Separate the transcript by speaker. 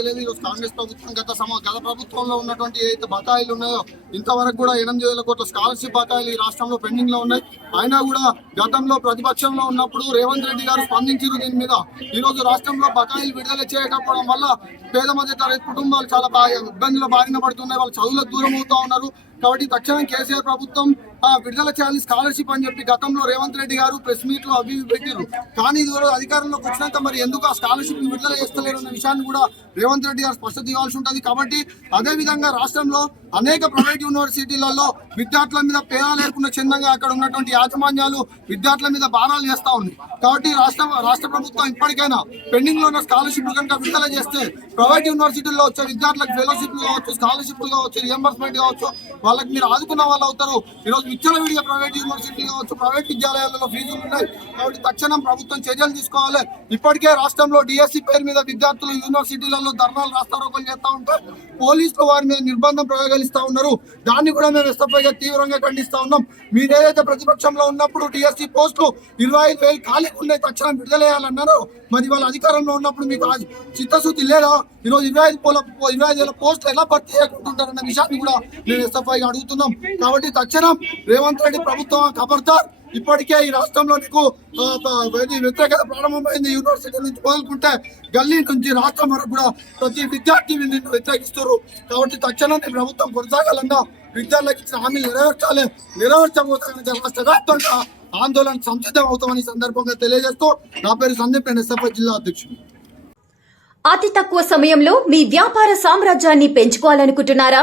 Speaker 1: ఈరోజు కాంగ్రెస్ ప్రభుత్వం గత సమ గత ప్రభుత్వంలో ఉన్నటువంటి ఏదైతే బకాయిలు ఉన్నాయో ఇంతవరకు కూడా ఎనిమిది వేల కోట్ల స్కాలర్షిప్ బకాయిలు ఈ రాష్ట్రంలో పెండింగ్లో ఉన్నాయి. అయినా కూడా గతంలో ప్రతిపక్షంలో ఉన్నప్పుడు రేవంత్ రెడ్డి గారు స్పందించారు దీని మీద. ఈ రోజు రాష్ట్రంలో బకాయిలు విడుదల చేయకపోవడం వల్ల పేద మధ్య తరగతి కుటుంబాలు చాలా బాగా ఇబ్బందులు బారిన పడుతున్నాయి. వాళ్ళు చదువులకు దూరం అవుతా ఉన్నారు. కాబట్టి తక్షణం కేసీఆర్ ప్రభుత్వం విడుదల చేయాలి స్కాలర్షిప్ అని చెప్పి గతంలో రేవంత్ రెడ్డి గారు ప్రెస్ మీట్లో అవి పెట్టారు కానీ ఇది అధికారంలోకి వచ్చినాక మరి ఎందుకు ఆ స్కాలర్షిప్ విడుదల చేస్తలేరు అన్న విషయాన్ని కూడా రేవంత్ రెడ్డి గారు స్పష్టత ఇవ్వాల్సి ఉంటుంది. కాబట్టి అదే విధంగా రాష్ట్రంలో అనేక ప్రైవేట్ యూనివర్సిటీలలో విద్యార్థుల మీద పేరా లేకుండా చిన్నంగా అక్కడ ఉన్నటువంటి యాజమాన్యాలు విద్యార్థుల మీద భారాలు చేస్తా ఉంది కాబట్టి రాష్ట్ర రాష్ట్ర ప్రభుత్వం ఇప్పటికైనా పెండింగ్లో ఉన్న స్కాలర్షిప్ కనుక విడుదల చేస్తే ప్రైవేట్ యూనివర్సిటీల్లో వచ్చే విద్యార్థులకు ఫెలోషిప్లు కావచ్చు స్కాలర్షిప్లు కావచ్చు రియంబర్స్మెంట్ కావచ్చు వాళ్ళకి మీరు ఆదుకున్న వాళ్ళు అవుతారు. ఈరోజు విచ్చలవిడిగా ప్రైవేట్ యూనివర్సిటీ కావచ్చు ప్రైవేట్ విద్యాలయాలలో ఫీజులు ఉన్నాయి. కాబట్టి తక్షణం ప్రభుత్వం చర్యలు తీసుకోవాలి. ఇప్పటికే రాష్ట్రంలో డిఎస్సి పేరు మీద విద్యార్థులు యూనివర్సిటీలలో ధర్నాలు రాస్తారోకలు చేస్తూ ఉంటే పోలీసులు వారి మీద నిర్బంధం ప్రయోగిస్తా ఉన్నారు. దాన్ని కూడా మేము ఎస్ఎఫ్ఐగా తీవ్రంగా ఖండిస్తూ ఉన్నాం. మీరు ఏదైతే ప్రతిపక్షంలో ఉన్నప్పుడు డిఎస్సి పోస్టులు ఇరవై ఐదు వేలు ఖాళీ ఉన్నాయి తక్షణం విడుదలయ్యాలన్నారు. మరి వాళ్ళ అధికారంలో ఉన్నప్పుడు మీకు చిత్తశుద్ధి లేదా? ఈరోజు ఇరవై ఐదు పోల ఇరవై ఐదు వేల పోస్టులు ఎలా భర్తీ చేయకుంటుంటారన్న విషయాన్ని కూడా మేము ఎస్ఎఫ్ఐగా అడుగుతున్నాం. కాబట్టి తక్షణం రేవంత్ రెడ్డి ప్రభుత్వం ఖబర్దార్ ఇప్పటికే ఈ రాష్ట్రంలో నీకు వ్యతిరేకత ప్రారంభమైంది యూనివర్సిటీ నుంచి మొదలుకుంటే గల్లీ నుంచి రాష్ట్రం వరకు కూడా ప్రతి విద్యార్థి నిన్ను వ్యతిరేకిస్తారు కాబట్టి తక్షణం ప్రభుత్వం కొనసాగాలన్నా విద్యార్థులకు ఇచ్చిన హామీలు నెరవేర్చాలి. నెరవేర్చకపోతే రాష్ట్ర వ్యాప్తంగా ఆందోళన సంసిద్ధం అవుతామని సందర్భంగా తెలియజేస్తూ నా పేరు సందీప్ నేను ఎస్ఎఫ్ఐ జిల్లా అధ్యక్షుడు
Speaker 2: అతి తక్కువ సమయంలో మీ వ్యాపార సామ్రాజ్యాన్ని పెంచుకోవాలనుకుంటున్నారా?